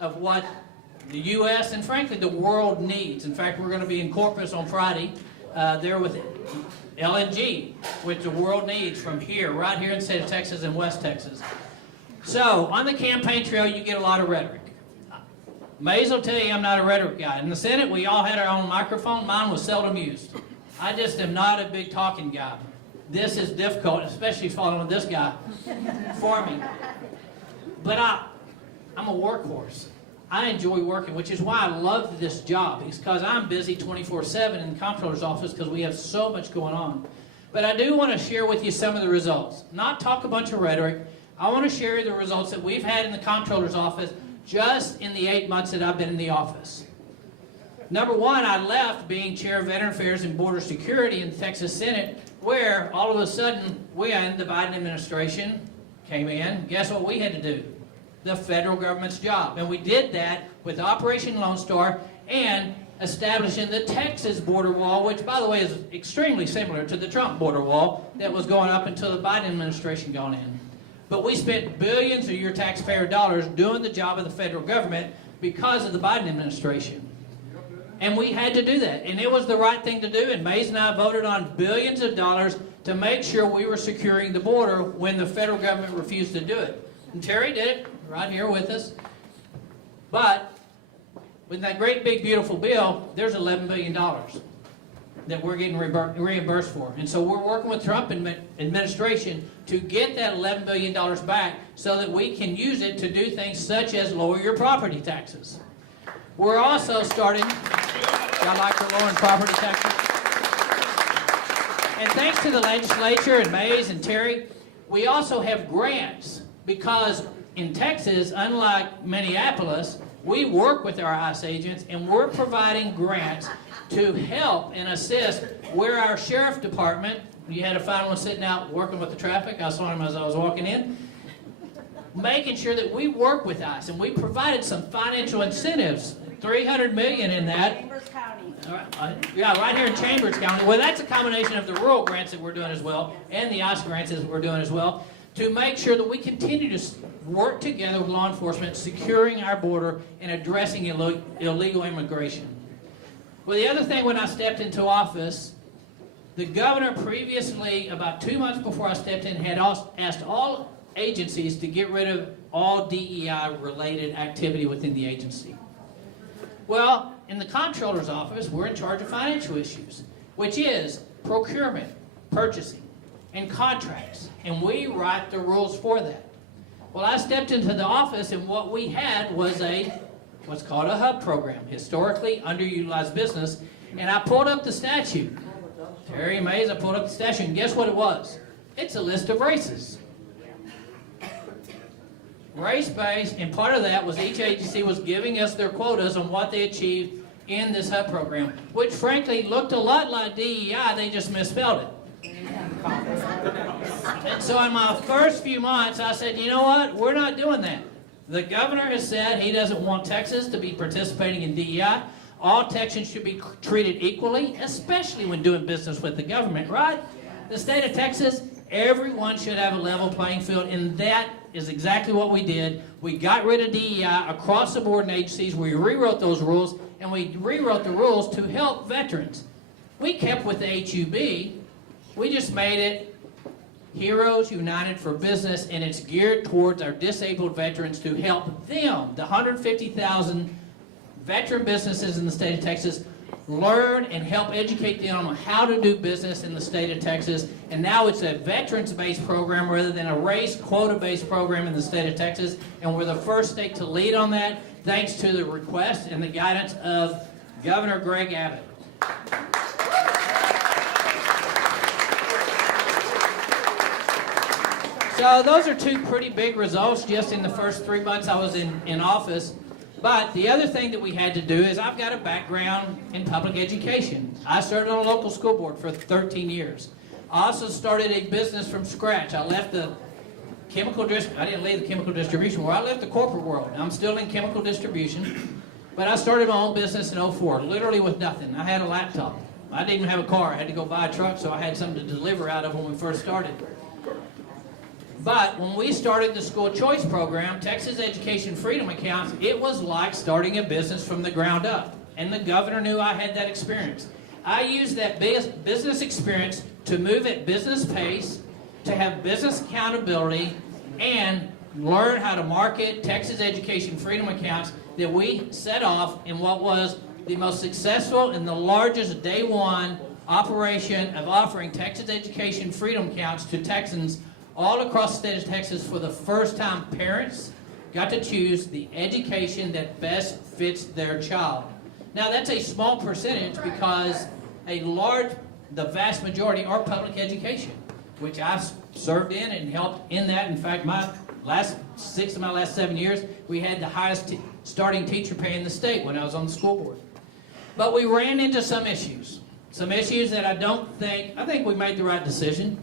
of what the U.S. and frankly the world needs. In fact, we're going to be in Corpus on Friday there with LNG, which the world needs from here, right here in the state of Texas and West Texas. So, on the campaign trail, you get a lot of rhetoric. Mays will tell you I'm not a rhetoric guy. In the Senate, we all had our own microphone. Mine was seldom used. I just am not a big talking guy. This is difficult, especially following this guy for me. But I'm a workhorse. I enjoy working, which is why I love this job. It's because I'm busy 24/7 in the comptroller's office because we have so much going on. But I do want to share with you some of the results. Not talk a bunch of rhetoric. I want to share the results that we've had in the comptroller's office just in the 8 months that I've been in the office. Number one, I left being chair of Veteran Affairs and Border Security in the Texas Senate, where all of a sudden we in the Biden administration came in. Guess what we had to do? The federal government's job. And we did that with Operation Lone Star and establishing the Texas border wall, which, by the way, is extremely similar to the Trump border wall that was going up until the Biden administration got in. But we spent billions of your taxpayer dollars doing the job of the federal government because of the Biden administration. And we had to do that. And it was the right thing to do. And Mays and I voted on billions of dollars to make sure we were securing the border when the federal government refused to do it. And Terry did it right here with us. But with that great big beautiful bill, there's $11 billion that we're getting reimbursed for. And so we're working with Trump administration to get that $11 billion back so that we can use it to do things such as lower your property taxes. We're also starting, I like for lowering property taxes. And thanks to the legislature and Mays and Terry, we also have grants because in Texas, unlike Minneapolis, we work with our ICE agents and we're providing grants to help and assist where our sheriff department, you had a fine one sitting out working with the traffic, I saw him as I was walking in, making sure that we work with ICE, and we provided some financial incentives, $300 million in that. Chambers County. Yeah, right here in Chambers County. Well, that's a combination of the rural grants that we're doing as well, and the ICE grants that we're doing as well, to make sure that we continue to work together with law enforcement, securing our border and addressing illegal immigration. Well, the other thing, when I stepped into office, the governor previously, about 2 months before I stepped in, had asked all agencies to get rid of all DEI-related activity within the agency. Well, in the comptroller's office, we're in charge of financial issues, which is procurement, purchasing, and contracts, and we write the rules for that. Well, I stepped into the office, and what we had was what's called a HUB program, historically underutilized business, and I pulled up the statute. Terry Mays, I pulled up the statute, and guess what it was? It's a list of races. Race-based, and part of that was each agency was giving us their quotas on what they achieved in this HUB program, which frankly looked a lot like DEI, they just misspelled it. And so in my first few months, I said, you know what, we're not doing that. The governor has said he doesn't want Texas to be participating in DEI. All Texans should be treated equally, especially when doing business with the government, right? The state of Texas, everyone should have a level playing field, and that is exactly what we did. We got rid of DEI across the board in agencies. We rewrote those rules, and we rewrote the rules to help veterans. We kept with the HUB. We just made it Heroes United for Business, and it's geared towards our disabled veterans to help them, the 150,000 veteran businesses in the state of Texas, learn and help educate them on how to do business in the state of Texas. And now it's a veterans-based program rather than a race quota-based program in the state of Texas. And we're the first state to lead on that, thanks to the request and the guidance of Governor Greg Abbott. So those are two pretty big results just in the first 3 months I was in office. But the other thing that we had to do is I've got a background in public education. I started on a local school board for 13 years. I also started a business from scratch. I left the chemical I didn't leave the chemical distribution world. I left the corporate world. I'm still in chemical distribution. But I started my own business in 2004, literally with nothing. I had a laptop. I didn't even have a car. I had to go buy a truck, so I had something to deliver out of when we first started. But when we started the school choice program, Texas Education Freedom Accounts, it was like starting a business from the ground up. And the governor knew I had that experience. I used that business experience to move at business pace, to have business accountability, and learn how to market Texas Education Freedom Accounts that we set off in what was the most successful and the largest day one operation of offering Texas Education Freedom Accounts to Texans all across the state of Texas. For the first time, parents got to choose the education that best fits their child. Now, that's a small percentage because the vast majority are public education, which I've served in and helped in that. In fact, my last 7 years, we had the highest starting teacher pay in the state when I was on the school board. But we ran into some issues that I think we made the right decision.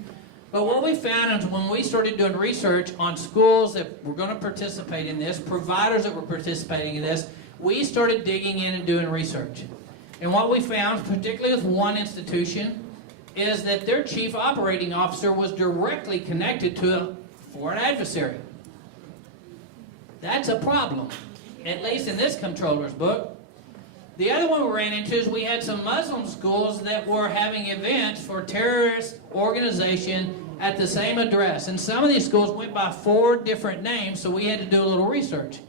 But what we found is when we started doing research on schools that were going to participate in this, providers that were participating in this, we started digging in and doing research. And what we found, particularly with one institution, is that their chief operating officer was directly connected to a foreign adversary. That's a problem, at least in this comptroller's book. The other one we ran into is we had some Muslim schools that were having events for terrorist organization at the same address. And some of these schools went by 4 different names, so we had to do a little research.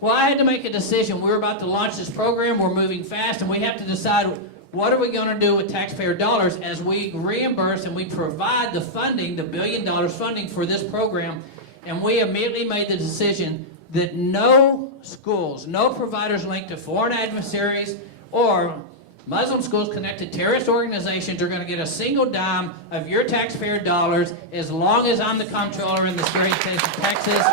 Well, I had to make a decision. We were about to launch this program. We're moving fast, and we have to decide what are we going to do with taxpayer dollars as we reimburse and we provide the funding, the $1 billion funding for this program. And we immediately made the decision that no schools, no providers linked to foreign adversaries or Muslim schools connected to terrorist organizations are going to get a single dime of your taxpayer dollars as long as I'm the comptroller in the state of Texas.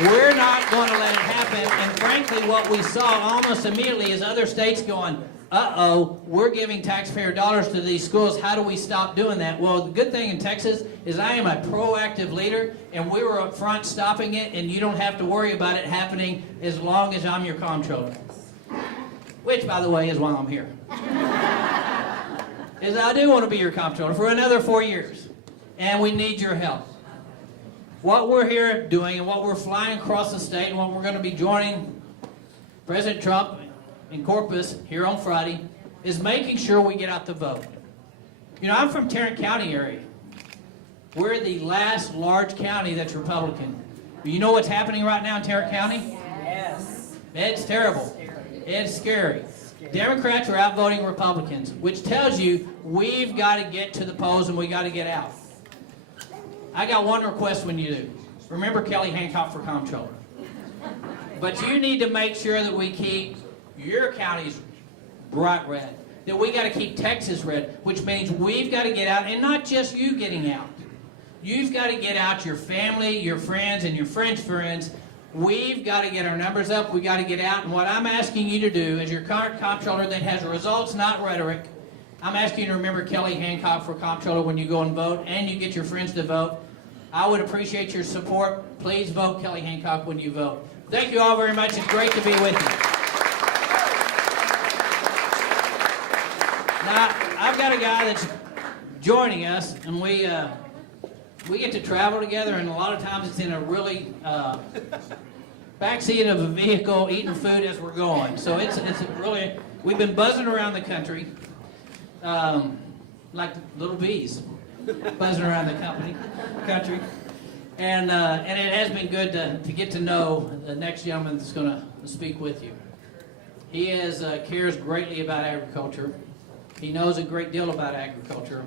We're not going to let it happen. And frankly, what we saw almost immediately is other states going, uh-oh, we're giving taxpayer dollars to these schools. How do we stop doing that? Well, the good thing in Texas is I am a proactive leader, and we were up front stopping it, and you don't have to worry about it happening as long as I'm your comptroller. Which, by the way, is why I'm here. Is I do want to be your comptroller for another 4 years, and we need your help. What we're here doing and what we're flying across the state and what we're going to be joining President Trump in Corpus here on Friday is making sure we get out the vote. You know, I'm from Tarrant County area. We're the last large county that's Republican. You know what's happening right now in Tarrant County? Yes. It's terrible. It's scary. Democrats are outvoting Republicans, which tells you we've got to get to the polls and we got to get out. I got one request when you do. Remember Kelly Hancock for comptroller. But you need to make sure that we keep your counties bright red. That we got to keep Texas red, which means we've got to get out, and not just you getting out. You've got to get out your family, your friends, and your friends' friends. We've got to get our numbers up. We've got to get out. And what I'm asking you to do as your current comptroller that has results, not rhetoric, I'm asking you to remember Kelly Hancock for comptroller when you go and vote, and you get your friends to vote. I would appreciate your support. Please vote Kelly Hancock when you vote. Thank you all very much. It's great to be with you. Now, I've got a guy that's joining us, and we get to travel together, and a lot of times it's in a really backseat of a vehicle eating food as we're going. So it's really, we've been buzzing around the country like little bees, buzzing around the country. And it has been good to get to know the next gentleman that's going to speak with you. He cares greatly about agriculture. He knows a great deal about agriculture,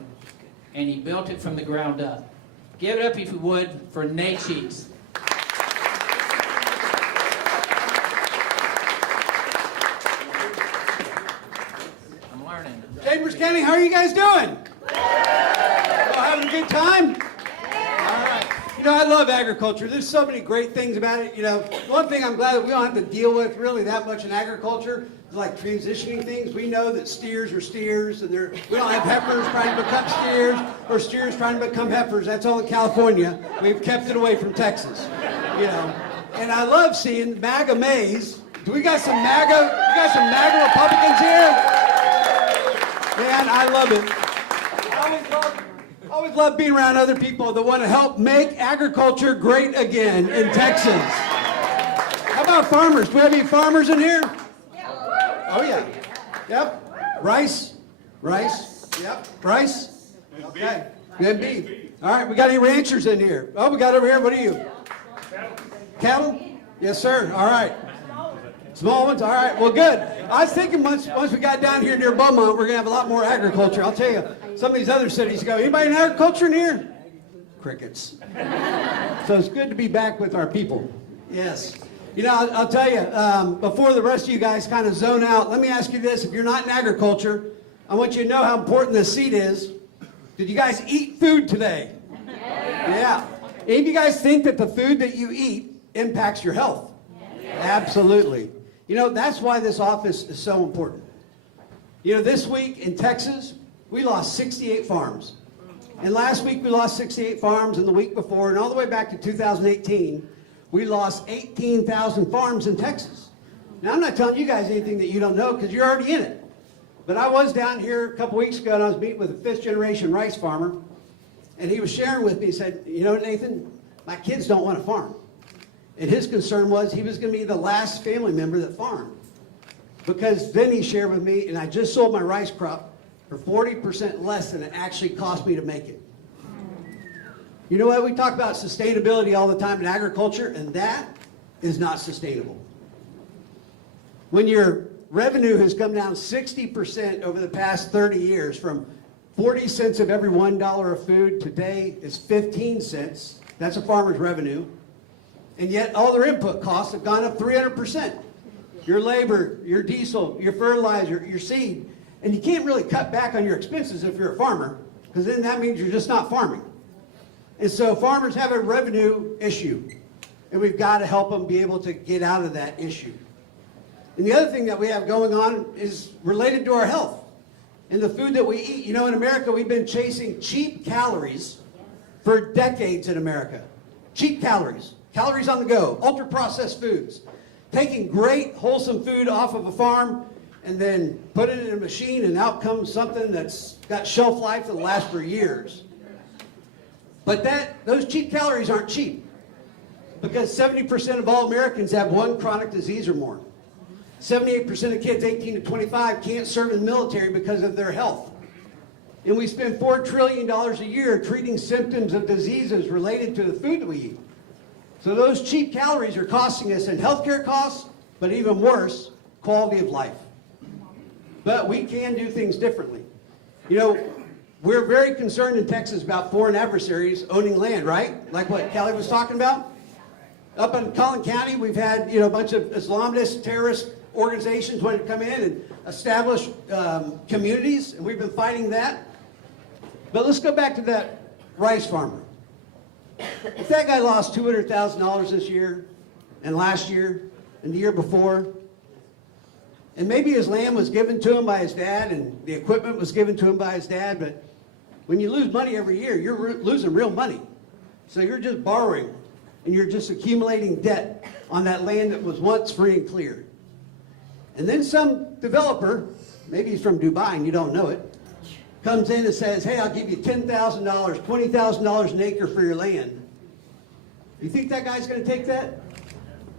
and he built it from the ground up. Give it up, if you would, for Nate Sheets. I'm learning. Chambers County, how are you guys doing? Having a good time? All right. You know, I love agriculture. There's so many great things about it. You know, one thing I'm glad that we don't have to deal with really that much in agriculture is like transitioning things. We know that steers are steers, and we don't have heifers trying to become steers or steers trying to become heifers. That's all in California. We've kept it away from Texas. You know, and I love seeing MAGA maize. Do we got some MAGA? We got some MAGA Republicans here? Man, I love it. I always love being around other people that want to help make agriculture great again in Texas. How about farmers? Do we have any farmers in here? Oh, yeah. Yep. Rice. Yep. Rice. Okay. Good beef. All right. We got any ranchers in here? Oh, we got over here. What are you? Cattle? Yes, sir. All right. Small ones? All right. Well, good. I was thinking once we got down here near Beaumont, we're going to have a lot more agriculture. I'll tell you, some of these other cities go, anybody in agriculture in here? Crickets. So it's good to be back with our people. Yes. You know, I'll tell you, before the rest of you guys kind of zone out, let me ask you this. If you're not in agriculture, I want you to know how important this seed is. Did you guys eat food today? Yeah. Any of you guys think that the food that you eat impacts your health? Absolutely. You know, that's why this office is so important. You know, this week in Texas, we lost 68 farms. And last week we lost 68 farms, and the week before, and all the way back to 2018, we lost 18,000 farms in Texas. Now, I'm not telling you guys anything that you don't know because you're already in it. But I was down here a couple weeks ago, and I was meeting with a fifth-generation rice farmer, and he was sharing with me, he said, you know, Nathan, my kids don't want to farm. And his concern was he was going to be the last family member that farmed. Because then he shared with me, and I just sold my rice crop for 40% less than it actually cost me to make it. You know what? We talk about sustainability all the time in agriculture, and that is not sustainable. When your revenue has come down 60% over the past 30 years, from 40 cents of every $1 of food, today is 15 cents. That's a farmer's revenue. And yet all their input costs have gone up 300%. Your labor, your diesel, your fertilizer, your seed. And you can't really cut back on your expenses if you're a farmer, because then that means you're just not farming. And so farmers have a revenue issue, and we've got to help them be able to get out of that issue. And the other thing that we have going on is related to our health and the food that we eat. You know, in America, we've been chasing cheap calories for decades in America. Cheap calories. Calories on the go, ultra-processed foods. Taking great, wholesome food off of a farm and then put it in a machine, and out comes something that's got shelf life that'll last for years. But those cheap calories aren't cheap, because 70% of all Americans have one chronic disease or more. 78% of kids 18 to 25 can't serve in the military because of their health. And we spend $4 trillion a year treating symptoms of diseases related to the food that we eat. So those cheap calories are costing us in healthcare costs, but even worse, quality of life. But we can do things differently. You know, we're very concerned in Texas about foreign adversaries owning land, right? Like what Kelly was talking about. Up in Collin County, we've had, a bunch of Islamist terrorist organizations wanting to come in and establish communities, and we've been fighting that. But let's go back to that rice farmer. If that guy lost $200,000 this year, and last year, and the year before, and maybe his land was given to him by his dad, and the equipment was given to him by his dad, but when you lose money every year, you're losing real money. So you're just borrowing, and you're just accumulating debt on that land that was once free and clear. And then some developer, maybe he's from Dubai and you don't know it, comes in and says, hey, I'll give you $10,000, $20,000 an acre for your land. You think that guy's going to take that?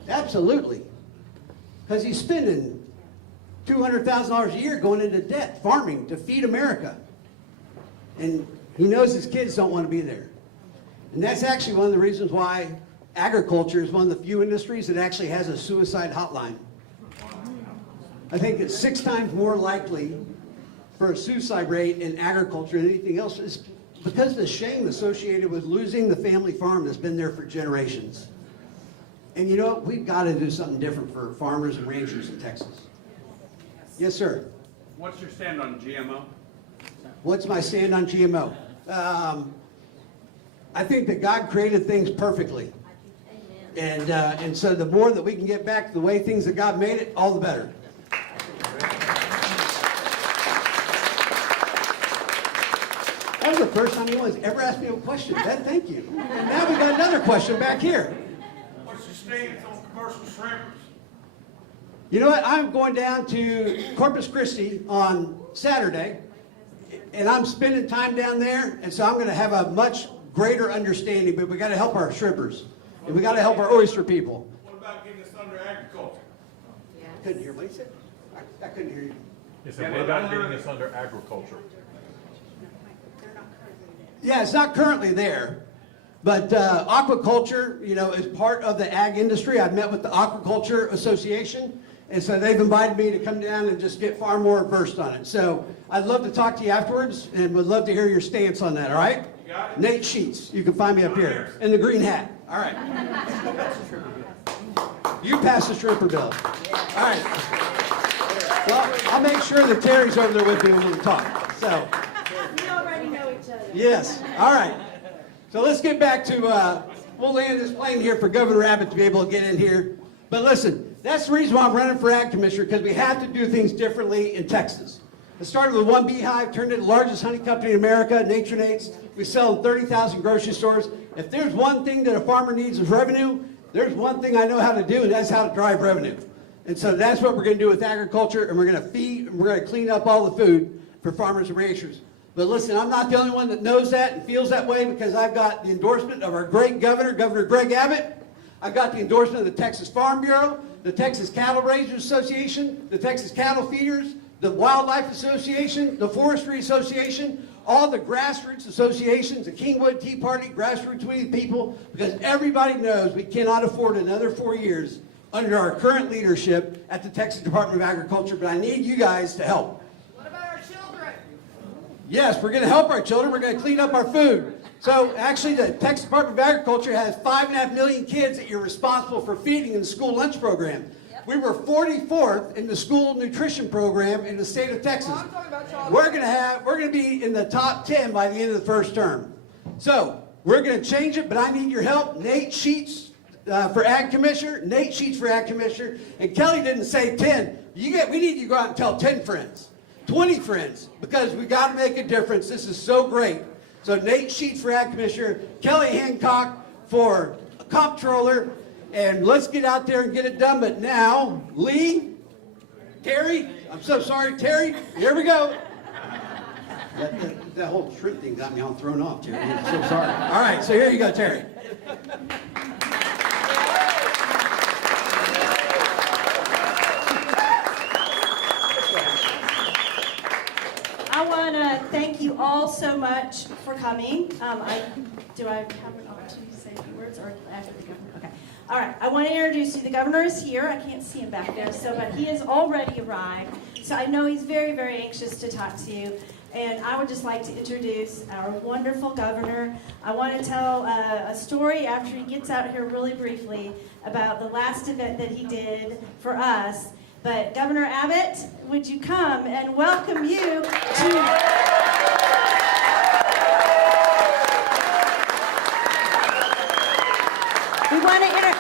Absolutely. Because he's spending $200,000 a year going into debt, farming to feed America. And he knows his kids don't want to be there. And that's actually one of the reasons why agriculture is one of the few industries that actually has a suicide hotline. I think it's 6 times more likely for a suicide rate in agriculture than anything else, is because of the shame associated with losing the family farm that's been there for generations. And you know what? We've got to do something different for farmers and ranchers in Texas. Yes, sir. What's your stand on GMO? What's my stand on GMO? I think that God created things perfectly. And so the more that we can get back to the way things that God made it, all the better. That was the first time anyone's ever asked me a question. Ben, thank you. And now we got another question back here. What's your stance on commercial shrimpers? You know what? I'm going down to Corpus Christi on Saturday. and I'm spending time down there, and so I'm going to have a much greater understanding, but we got to help our shrimpers, and we got to help our oyster people. What about getting us under agriculture? Couldn't hear what he said. I couldn't hear you. He said, what about getting us under agriculture? Yeah, it's not currently there, but aquaculture, you know, is part of the ag industry. I've met with the Aquaculture Association, and so they've invited me to come down and just get far more versed on it. So I'd love to talk to you afterwards, and would love to hear your stance on that, all right? You got it? Nate Sheets, you can find me up here, in the green hat. All right. You pass the shrimper bill. All right. Well, I'll make sure that Terry's over there with me when we talk, so. We already know each other. Yes, all right. So let's get back to, we'll land this plane here for Governor Abbott to be able to get in here. But listen, that's the reason why I'm running for Ag Commissioner, because we have to do things differently in Texas. It started with one beehive, turned into the largest honey company in America, Nature Nates. We sell in 30,000 grocery stores. If there's one thing that a farmer needs is revenue, there's one thing I know how to do, and that's how to drive revenue. And so that's what we're going to do with agriculture, and we're going to feed, and we're going to clean up all the food for farmers and ranchers. But listen, I'm not the only one that knows that and feels that way, because I've got the endorsement of our great governor, Governor Greg Abbott. I've got the endorsement of the Texas Farm Bureau, the Texas Cattle Raisers Association, the Texas Cattle Feeders, the Wildlife Association, the Forestry Association, all the grassroots associations, the Kingwood Tea Party, Grassroots We the People, because everybody knows we cannot afford another 4 years under our current leadership at the Texas Department of Agriculture, but I need you guys to help. What about our children? Yes, we're going to help our children. We're going to clean up our food. So actually, the Texas Department of Agriculture has 5.5 million kids that you're responsible for feeding in the school lunch program. Yep. We were 44th in the school nutrition program in the state of Texas. Well, I'm talking about child We're going to be in the top 10 by the end of the first term. So we're going to change it, but I need your help. Nate Sheets for Ag Commissioner. Nate Sheets for Ag Commissioner. And Kelly didn't say 10. We need you to go out and tell 10 friends, 20 friends, because we got to make a difference. This is so great. So Nate Sheets for Ag Commissioner, Kelly Hancock for Comptroller, and let's get out there and get it done. But now, Lee, Terry, I'm so sorry, Terry, here we go. That whole shrimp thing got me all thrown off, Terry. I'm so sorry. All right, so here you go, Terry. I want to thank you all so much for coming. Do I have an opportunity to say a few words or after the governor? Okay. All right. I want to introduce you. The governor is here. I can't see him back there, but he has already arrived. So I know he's very, very anxious to talk to you. And I would just like to introduce our wonderful governor. I want to tell a story after he gets out here really briefly about the last event that he did for us. But Governor Abbott, would you come and welcome you to...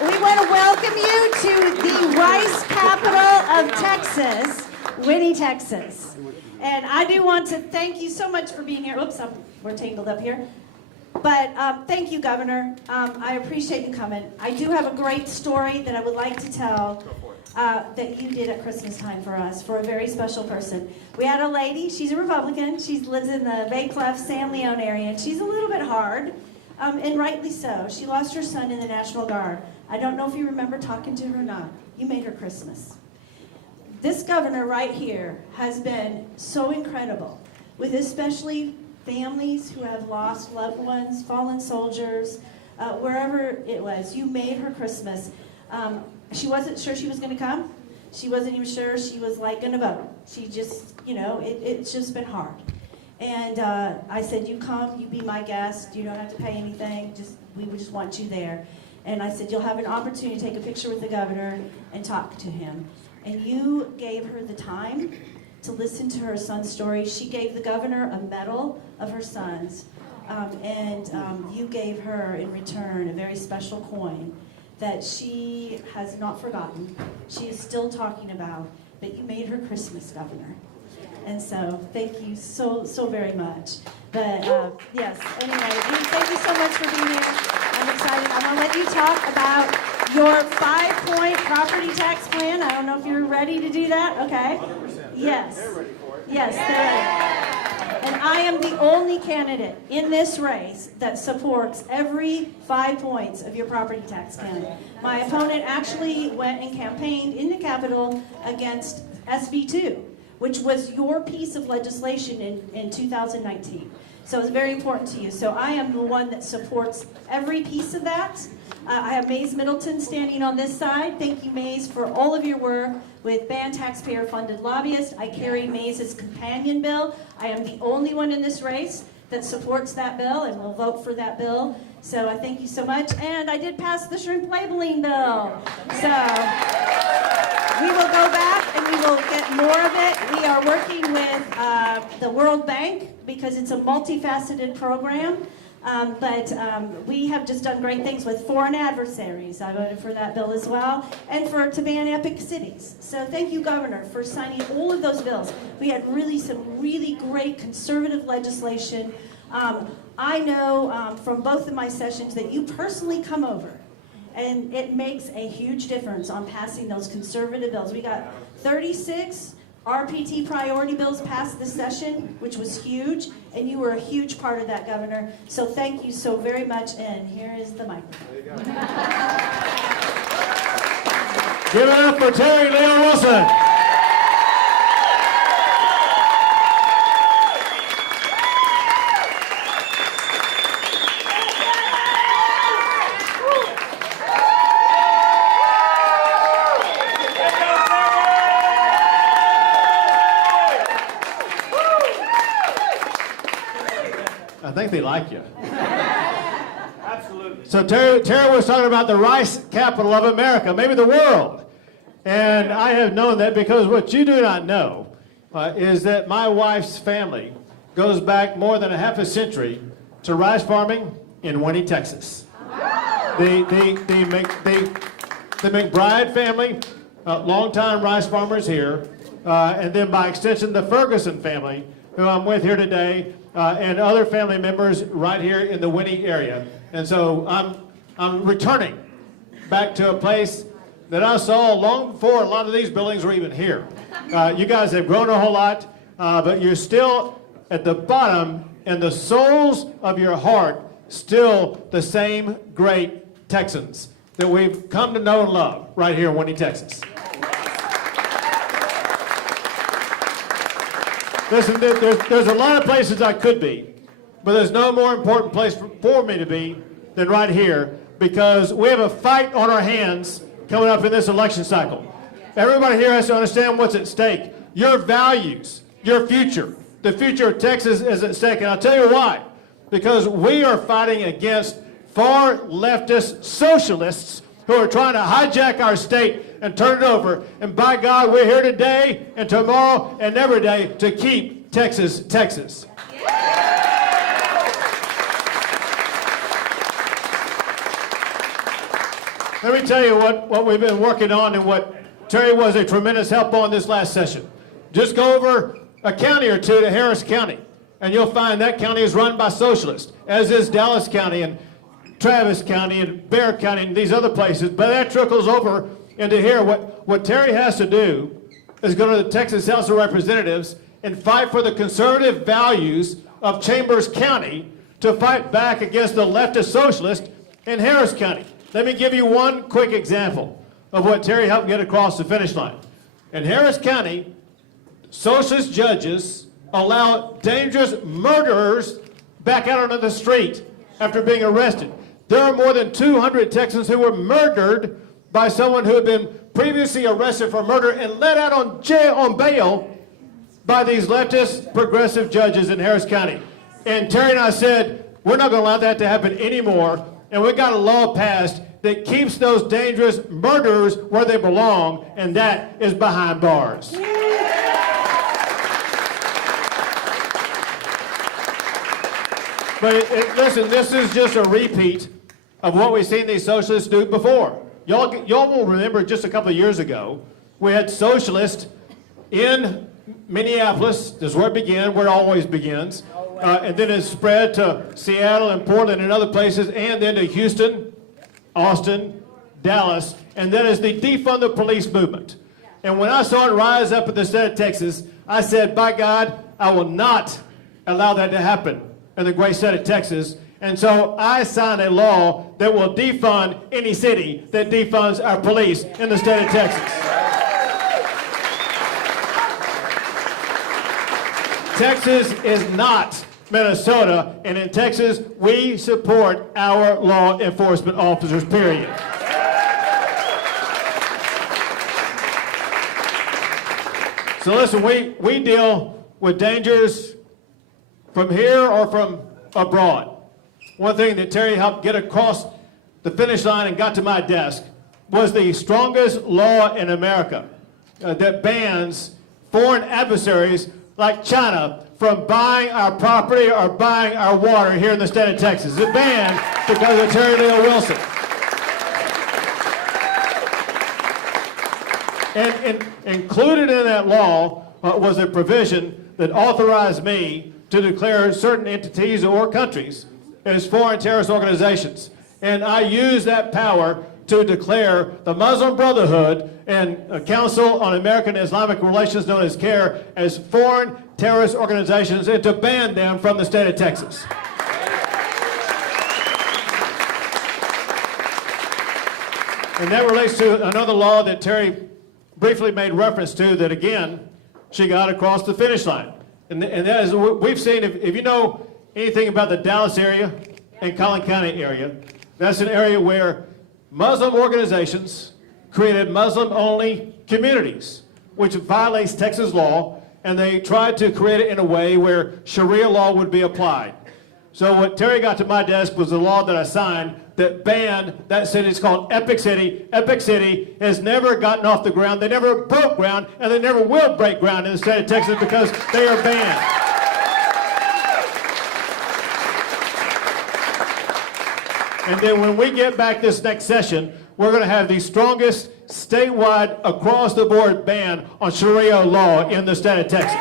We want to welcome you to the rice capital of Texas, Winnie, Texas. And I do want to thank you so much for being here. Oops, we're tangled up here. But thank you, Governor. I appreciate you coming. I do have a great story that I would like to tell that you did at Christmas time for us, for a very special person. We had a lady, she's a Republican. She lives in the Bay Clef, San Leon area, and she's a little bit hard, and rightly so. She lost her son in the National Guard. I don't know if you remember talking to her or not. You made her Christmas. This governor right here has been so incredible, with especially families who have lost loved ones, fallen soldiers, wherever it was. You made her Christmas. She wasn't sure she was going to come. She wasn't even sure she was going to vote. She just, it's just been hard. And I said, you come, you be my guest. You don't have to pay anything. We would just want you there. And I said, you'll have an opportunity to take a picture with the governor and talk to him. And you gave her the time to listen to her son's story. She gave the governor a medal of her son's. And you gave her, in return, a very special coin that she has not forgotten. She is still talking about, but you made her Christmas, Governor. And so, thank you so, so very much. But, yes, anyway, thank you so much for being here. I'm excited. I'm going to let you talk about your 5-point property tax plan. I don't know if you're ready to do that. Okay? 100%. Yes. They're ready for it. Yes, they're ready. And I am the only candidate in this race that supports every 5 points of your property tax count. My opponent actually went and campaigned in the Capitol against SB2, which was your piece of legislation in 2019. So it's very important to you. So I am the one that supports every piece of that. I have Mays Middleton standing on this side. Thank you, Mays, for all of your work with ban taxpayer-funded lobbyists. I carry Mays' companion bill. I am the only one in this race that supports that bill and will vote for that bill. So I thank you so much. And I did pass the shrimp labeling bill. So we will go back and we will get more of it. We are working with the World Bank because it's a multifaceted program. But we have just done great things with foreign adversaries. I voted for that bill as well, and to ban epic cities. So thank you, Governor, for signing all of those bills. We had some really great conservative legislation. I know from both of my sessions that you personally come over, and it makes a huge difference on passing those conservative bills. We got 36 RPT priority bills passed this session, which was huge, and you were a huge part of that, Governor. So thank you so very much, and here is the microphone. Give it up for Terry Leon Wilson. I think they like you. Absolutely. So Terry was talking about the rice capital of America, maybe the world. And I have known that because what you do not know is that my wife's family goes back more than a half a century to rice farming in Winnie, Texas. The McBride family, longtime rice farmers here, and then by extension the Ferguson family, who I'm with here today, and other family members right here in the Winnie area. And so I'm returning back to a place that I saw long before a lot of these buildings were even here. You guys have grown a whole lot, but you're still at the bottom, in the souls of your heart, still the same great Texans that we've come to know and love right here in Winnie, Texas. Listen, there's a lot of places I could be, but there's no more important place for me to be than right here, because we have a fight on our hands coming up in this election cycle. Everybody here has to understand what's at stake. Your values, your future, the future of Texas is at stake, and I'll tell you why. Because we are fighting against far leftist socialists who are trying to hijack our state and turn it over. And by God, we're here today and tomorrow and every day to keep Texas, Texas. Let me tell you what we've been working on and what Terry was a tremendous help on this last session. Just go over a county or two to Harris County, and you'll find that county is run by socialists, as is Dallas County and Travis County and Bexar County and these other places. But that trickles over into here. What Terry has to do is go to the Texas House of Representatives and fight for the conservative values of Chambers County to fight back against the leftist socialists in Harris County. Let me give you one quick example of what Terry helped get across the finish line. In Harris County, socialist judges allow dangerous murderers back out onto the street after being arrested. There are more than 200 Texans who were murdered by someone who had been previously arrested for murder and let out on bail by these leftist progressive judges in Harris County. And Terry and I said, we're not going to allow that to happen anymore. And we got a law passed that keeps those dangerous murderers where they belong, and that is behind bars. But listen, this is just a repeat of what we've seen these socialists do before. Y'all will remember just a couple of years ago, we had socialists in Minneapolis. This is where it began, where it always begins. And then it spread to Seattle and Portland and other places, and then to Houston, Austin, Dallas, and that is the defund the police movement. And when I saw it rise up in the state of Texas, I said, by God, I will not allow that to happen in the great state of Texas. And so I signed a law that will defund any city that defunds our police in the state of Texas. Texas is not Minnesota, and in Texas, we support our law enforcement officers, period. So listen, we deal with dangers from here or from abroad. One thing that Terry helped get across the finish line and got to my desk was the strongest law in America that bans foreign adversaries like China from buying our property or buying our water here in the state of Texas. It's banned because of Terry Leo Wilson. And included in that law was a provision that authorized me to declare certain entities or countries as foreign terrorist organizations. And I used that power to declare the Muslim Brotherhood and Council on American Islamic Relations, known as CARE, as foreign terrorist organizations and to ban them from the state of Texas. And that relates to another law that Terry briefly made reference to that, again, she got across the finish line. And that is, we've seen, if you know anything about the Dallas area and Collin County area, that's an area where Muslim organizations created Muslim-only communities, which violates Texas law, and they tried to create it in a way where Sharia law would be applied. So what Terry got to my desk was a law that I signed that banned that city. It's called Epic City. Epic City has never gotten off the ground. They never broke ground, and they never will break ground in the state of Texas because they are banned. And then when we get back this next session, we're going to have the strongest statewide, across-the-board ban on Sharia law in the state of Texas.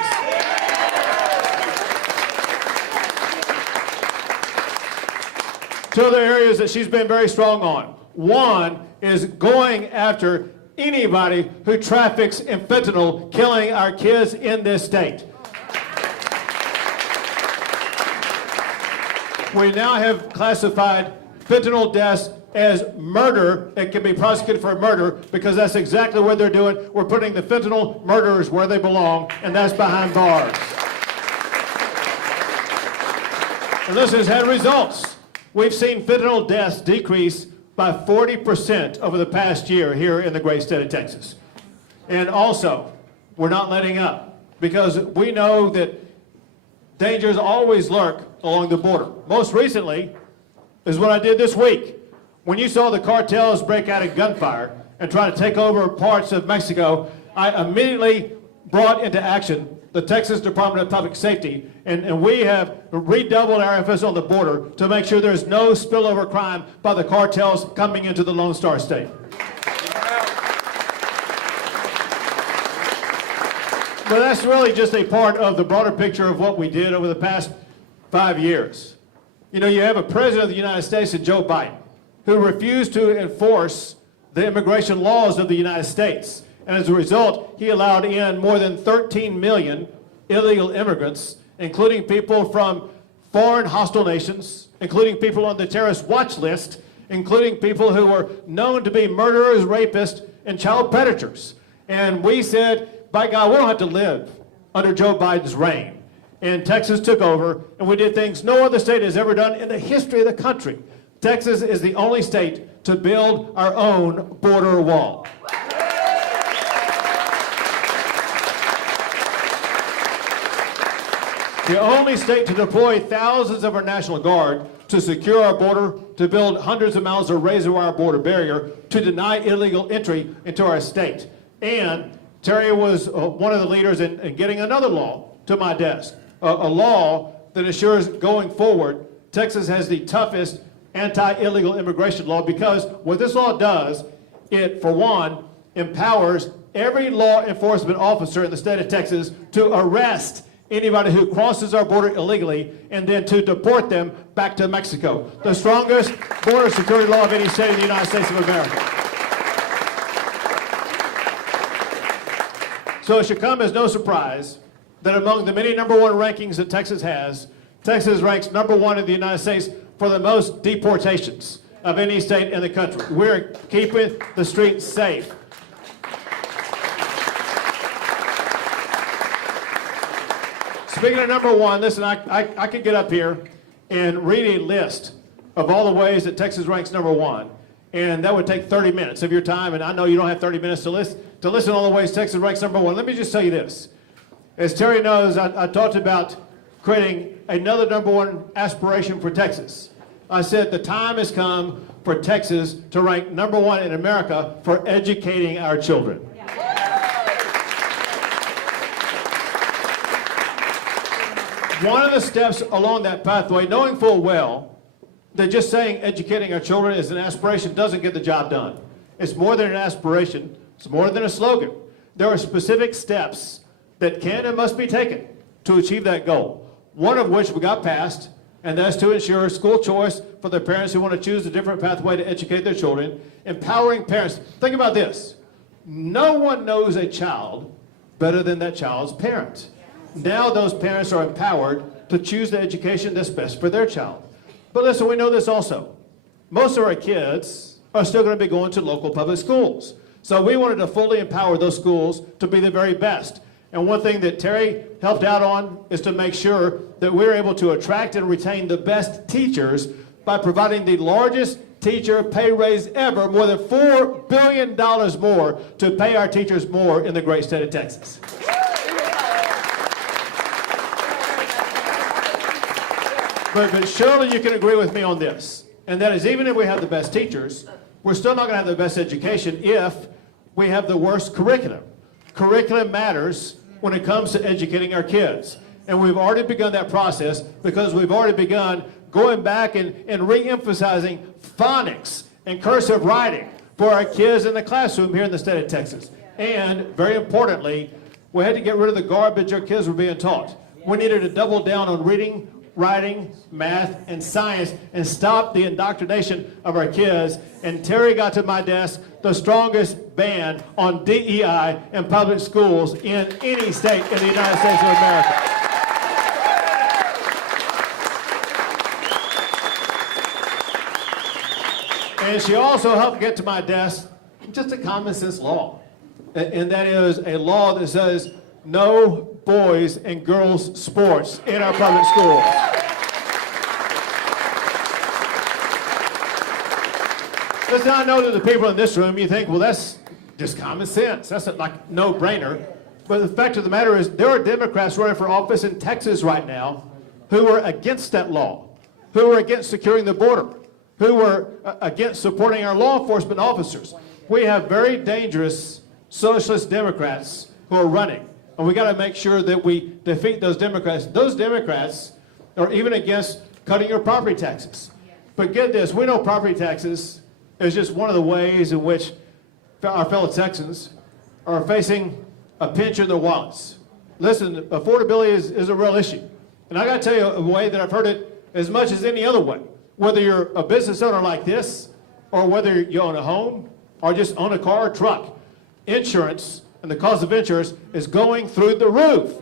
Two other areas that she's been very strong on. One is going after anybody who traffics in fentanyl, killing our kids in this state. We now have classified fentanyl deaths as murder. It can be prosecuted for murder because that's exactly what they're doing. We're putting the fentanyl murderers where they belong, and that's behind bars. And this has had results. We've seen fentanyl deaths decrease by 40% over the past year here in the great state of Texas. And also, we're not letting up because we know that dangers always lurk along the border. Most recently is what I did this week. When you saw the cartels break out in gunfire and try to take over parts of Mexico, I immediately brought into action the Texas Department of Public Safety, and we have redoubled our emphasis on the border to make sure there's no spillover crime by the cartels coming into the Lone Star State. But that's really just a part of the broader picture of what we did over the past 5 years. You know, you have a president of the United States, Joe Biden, who refused to enforce the immigration laws of the United States. And as a result, he allowed in more than 13 million illegal immigrants, including people from foreign hostile nations, including people on the terrorist watch list, including people who were known to be murderers, rapists, and child predators. And we said, by God, we don't have to live under Joe Biden's reign. And Texas took over, and we did things no other state has ever done in the history of the country. Texas is the only state to build our own border wall. The only state to deploy thousands of our National Guard to secure our border, to build hundreds of miles of razor wire border barrier, to deny illegal entry into our state. And Terry was one of the leaders in getting another law to my desk, a law that assures going forward, Texas has the toughest anti-illegal immigration law, because what this law does, it, for one, empowers every law enforcement officer in the state of Texas to arrest anybody who crosses our border illegally and then to deport them back to Mexico. The strongest border security law of any state in the United States of America. So it should come as no surprise that among the many number one rankings that Texas has, Texas ranks number one in the United States for the most deportations of any state in the country. We're keeping the streets safe. Speaking of number one, listen, I could get up here and read a list of all the ways that Texas ranks number one, and that would take 30 minutes of your time, and I know you don't have 30 minutes to listen to all the ways Texas ranks number one. Let me just tell you this. As Terry knows, I talked about creating another number one aspiration for Texas. I said the time has come for Texas to rank number one in America for educating our children. One of the steps along that pathway, knowing full well that just saying educating our children is an aspiration doesn't get the job done. It's more than an aspiration. It's more than a slogan. There are specific steps that can and must be taken to achieve that goal. One of which we got passed, and that's to ensure school choice for the parents who want to choose a different pathway to educate their children. Empowering parents. Think about this. No one knows a child better than that child's parent. Now those parents are empowered to choose the education that's best for their child. But listen, we know this also. Most of our kids are still going to be going to local public schools. So we wanted to fully empower those schools to be the very best. And one thing that Terry helped out on is to make sure that we're able to attract and retain the best teachers by providing the largest teacher pay raise ever, more than $4 billion more to pay our teachers more in the great state of Texas. But surely you can agree with me on this, and that is even if we have the best teachers, we're still not going to have the best education if we have the worst curriculum. Curriculum matters when it comes to educating our kids, and we've already begun that process because we've already begun going back and re-emphasizing phonics and cursive writing for our kids in the classroom here in the state of Texas. And very importantly, we had to get rid of the garbage our kids were being taught. We needed to double down on reading, writing, math, and science, and stop the indoctrination of our kids. And Terry got to my desk the strongest ban on DEI in public schools in any state in the United States of America. And she also helped get to my desk just a common sense law. And that is a law that says no boys and girls sports in our public schools. Listen, I know that the people in this room, you think, well, that's just common sense. That's like no-brainer. But the fact of the matter is there are Democrats running for office in Texas right now who are against that law, who are against securing the border, who are against supporting our law enforcement officers. We have very dangerous socialist Democrats who are running. And we got to make sure that we defeat those Democrats. Those Democrats are even against cutting your property taxes. But get this, we know property taxes is just one of the ways in which our fellow Texans are facing a pinch in their wallets. Listen, affordability is a real issue. And I got to tell you a way that I've heard it as much as any other way. Whether you're a business owner like this, or whether you own a home, or just own a car or truck, insurance and the cost of insurance is going through the roof.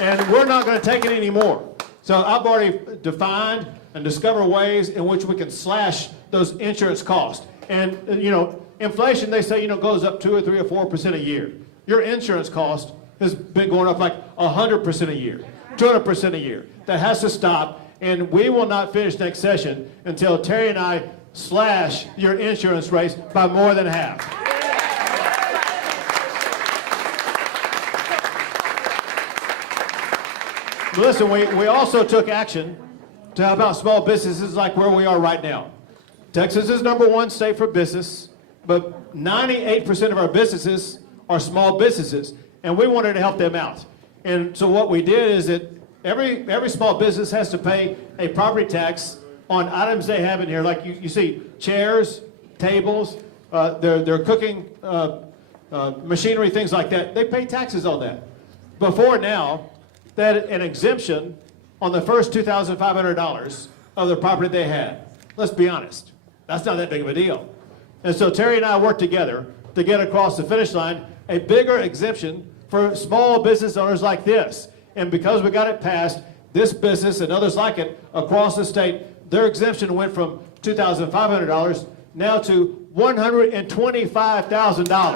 And we're not going to take it anymore. So I've already defined and discovered ways in which we can slash those insurance costs. And, you know, inflation, they say, goes up 2 or 3 or 4% a year. Your insurance cost has been going up like 100% a year, 200% a year. That has to stop. And we will not finish next session until Terry and I slash your insurance rates by more than half. But listen, we also took action to help out small businesses like where we are right now. Texas is #1 state for business, but 98% of our businesses are small businesses, and we wanted to help them out. And so what we did is that every small business has to pay a property tax on items they have in here, like you see chairs, tables, their cooking machinery, things like that. They pay taxes on that. Before now, they had an exemption on the first $2,500 of the property they had. Let's be honest, that's not that big of a deal. And so Terry and I worked together to get across the finish line a bigger exemption for small business owners like this. And because we got it passed, this business and others like it across the state, their exemption went from $2,500 now to $125,000.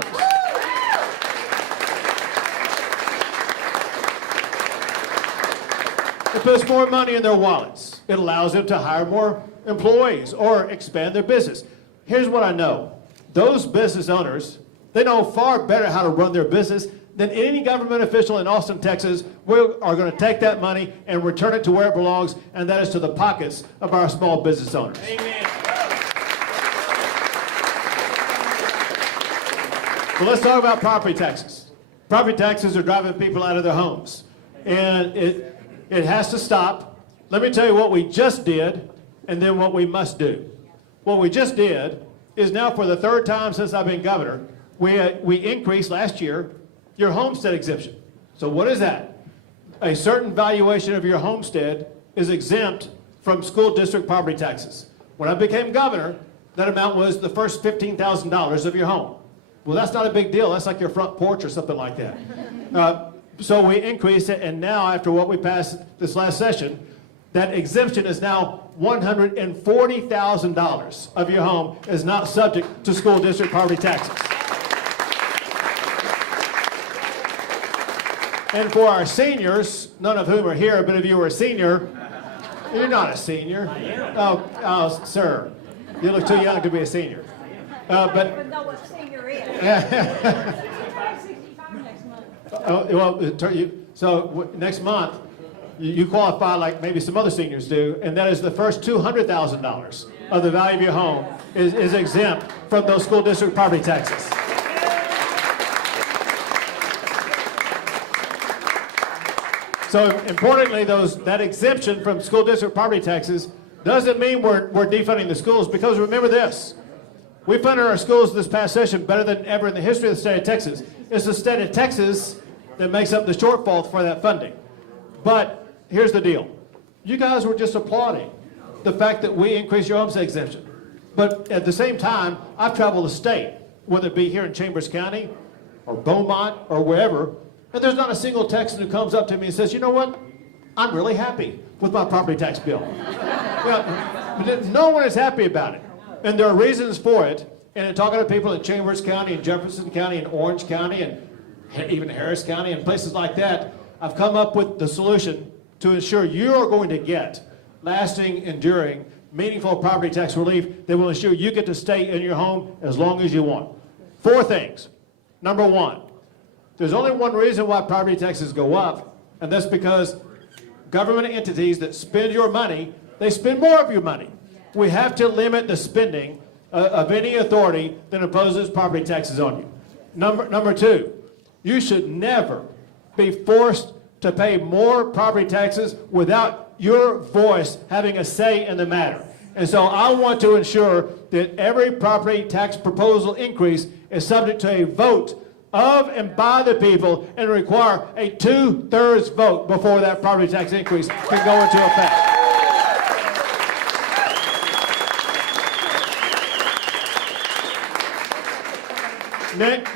It puts more money in their wallets. It allows them to hire more employees or expand their business. Here's what I know. Those business owners, they know far better how to run their business than any government official in Austin, Texas. We are going to take that money and return it to where it belongs, and that is to the pockets of our small business owners. Amen. So let's talk about property taxes. Property taxes are driving people out of their homes, and it has to stop. Let me tell you what we just did and then what we must do. What we just did is now for the third time since I've been governor, we increased last year your homestead exemption. So what is that? A certain valuation of your homestead is exempt from school district property taxes. When I became governor, that amount was the first $15,000 of your home. Well, that's not a big deal. That's like your front porch or something like that. So we increased it, and now after what we passed this last session, that exemption is now $140,000 of your home is not subject to school district property taxes. And for our seniors, none of whom are here, but if you were a senior, you're not a senior. Oh, sir, you look too young to be a senior. But know what senior is. So next month, you qualify like maybe some other seniors do, and that is the first $200,000 of the value of your home is exempt from those school district property taxes. So importantly, that exemption from school district property taxes doesn't mean we're defunding the schools, because remember this, we funded our schools this past session better than ever in the history of the state of Texas. It's the state of Texas that makes up the shortfall for that funding. But here's the deal. You guys were just applauding the fact that we increased your homestead exemption. But at the same time, I've traveled the state, whether it be here in Chambers County or Beaumont or wherever, and there's not a single Texan who comes up to me and says, you know what, I'm really happy with my property tax bill. Well, no one is happy about it. And there are reasons for it. And in talking to people in Chambers County and Jefferson County and Orange County and even Harris County and places like that, I've come up with the solution to ensure you are going to get lasting, enduring, meaningful property tax relief that will ensure you get to stay in your home as long as you want. 4 things. Number 1, there's only one reason why property taxes go up, and that's because government entities that spend your money, they spend more of your money. We have to limit the spending of any authority that imposes property taxes on you. Number 2, you should never be forced to pay more property taxes without your voice having a say in the matter. And so I want to ensure that every property tax proposal increase is subject to a vote of and by the people, and require a 2/3 vote before that property tax increase can go into effect.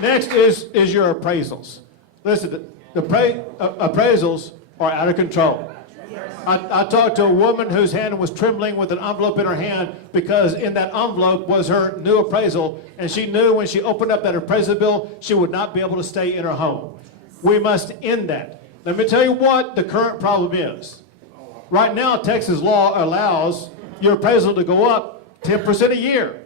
Next is your appraisals. Listen, the appraisals are out of control. I talked to a woman whose hand was trembling with an envelope in her hand because in that envelope was her new appraisal, and she knew when she opened up that appraisal bill, she would not be able to stay in her home. We must end that. Let me tell you what the current problem is. Right now, Texas law allows your appraisal to go up 10% a year.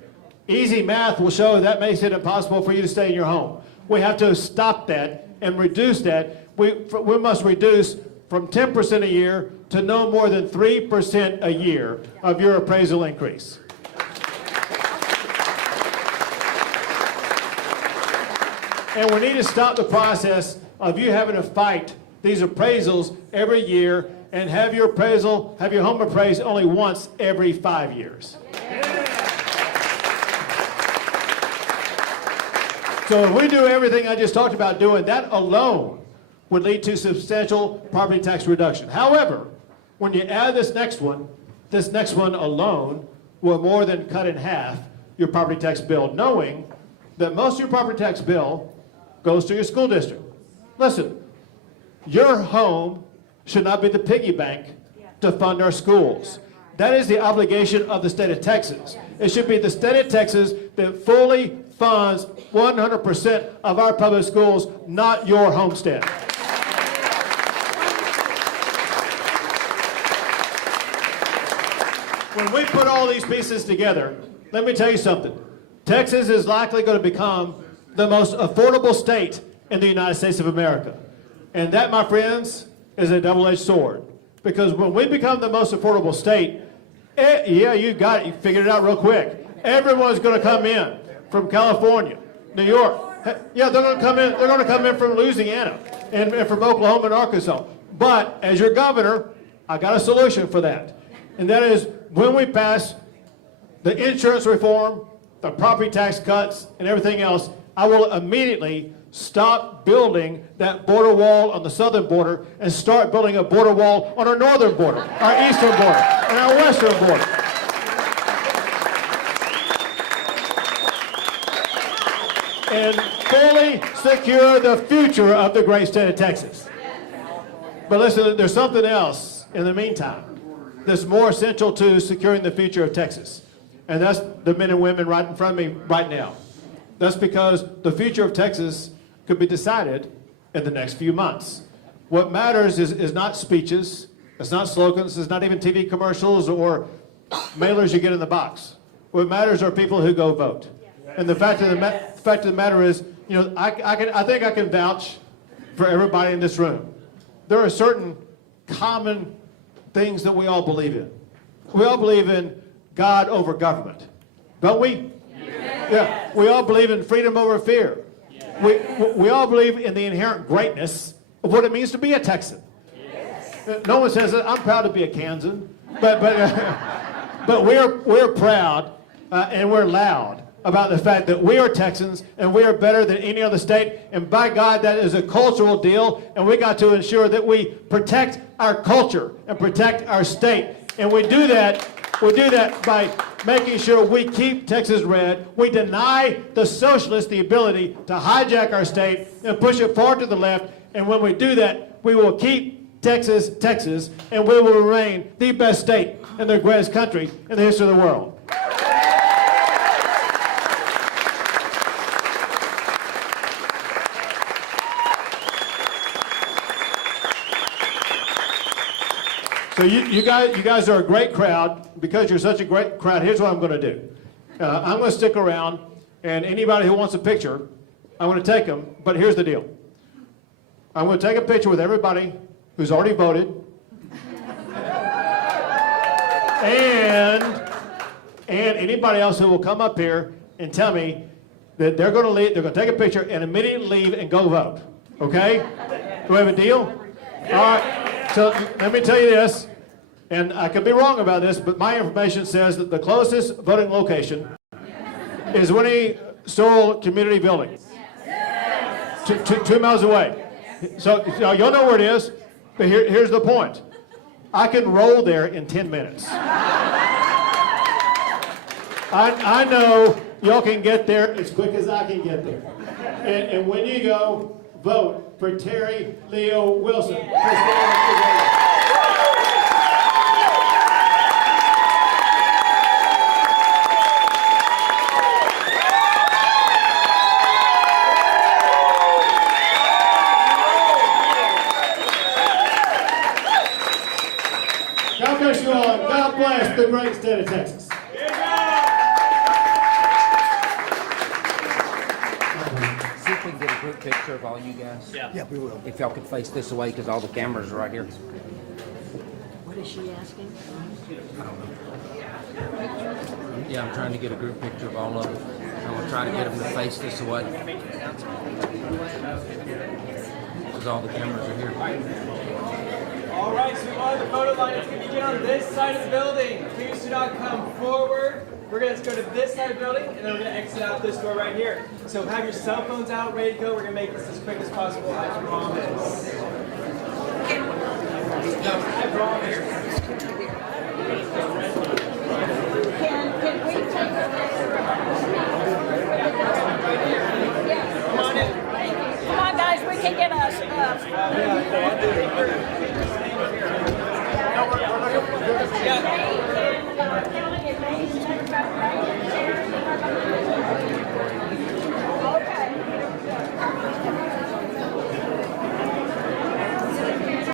Easy math will show that makes it impossible for you to stay in your home. We have to stop that and reduce that. We must reduce from 10% a year to no more than 3% a year of your appraisal increase. And we need to stop the process of you having to fight these appraisals every year and have your home appraised only once every 5 years. So if we do everything I just talked about doing, that alone would lead to substantial property tax reduction. However, when you add this next one alone will more than cut in half your property tax bill, knowing that most of your property tax bill goes to your school district. Listen, your home should not be the piggy bank to fund our schools. That is the obligation of the state of Texas. It should be the state of Texas that fully funds 100% of our public schools, not your homestead. When we put all these pieces together, let me tell you something. Texas is likely going to become the most affordable state in the United States of America. And that, my friends, is a double-edged sword. Because when we become the most affordable state, yeah, you got it. You figured it out real quick. Everyone's going to come in from California, New York. Yeah, they're going to come in. They're going to come in from Louisiana and from Oklahoma and Arkansas. But as your governor, I got a solution for that. And that is when we pass the insurance reform, the property tax cuts, and everything else, I will immediately stop building that border wall on the southern border and start building a border wall on our northern border, our eastern border, and our western border. And fully secure the future of the great state of Texas. But listen, there's something else in the meantime that's more essential to securing the future of Texas. And that's the men and women right in front of me right now. That's because the future of Texas could be decided in the next few months. What matters is not speeches, it's not slogans, it's not even TV commercials or mailers you get in the box. What matters are people who go vote. And the fact of the matter is, you know, I think I can vouch for everybody in this room. There are certain common things that we all believe in. We all believe in God over government, don't we? Yeah. We all believe in freedom over fear. We all believe in the inherent greatness of what it means to be a Texan. No one says that. I'm proud to be a Kansan, but we're proud and we're loud about the fact that we are Texans and we are better than any other state. And by God, that is a cultural deal. And we got to ensure that we protect our culture and protect our state. And we do that by making sure we keep Texas red. We deny the socialists the ability to hijack our state and push it far to the left. And when we do that, we will keep Texas, Texas, and we will remain the best state in the greatest country in the history of the world. So you guys are a great crowd. Because you're such a great crowd, here's what I'm going to do. I'm going to stick around, and anybody who wants a picture, I'm going to take them. But here's the deal. I'm going to take a picture with everybody who's already voted, and anybody else who will come up here and tell me that they're going to leave, they're going to take a picture and immediately leave and go vote. Okay? Do we have a deal? All right. So let me tell you this, and I could be wrong about this, but my information says that the closest voting location is Winnie Community Building, 2 miles away. So you'll know where it is, but here's the point. I can roll there in 10 minutes. I know y'all can get there as quick as I can get there. And when you go, vote for Terry Leo Wilson. God bless you all. God bless the great state of Texas. See if we can get a group picture of all you guys. Yeah, we will. If y'all could face this away, because all the cameras are right here. What is she asking? Yeah, I'm trying to get a group picture of all of them. I'm gonna try to get them to face this away. Because all the cameras are here. All right, so we want the photo line. It's going to begin on this side of the building. Please do not come forward. We're going to go to this side of the building, and then we're going to exit out this door right here. So have your cell phones out, ready to go. We're going to make this as quick as possible, I promise. I promise. Can we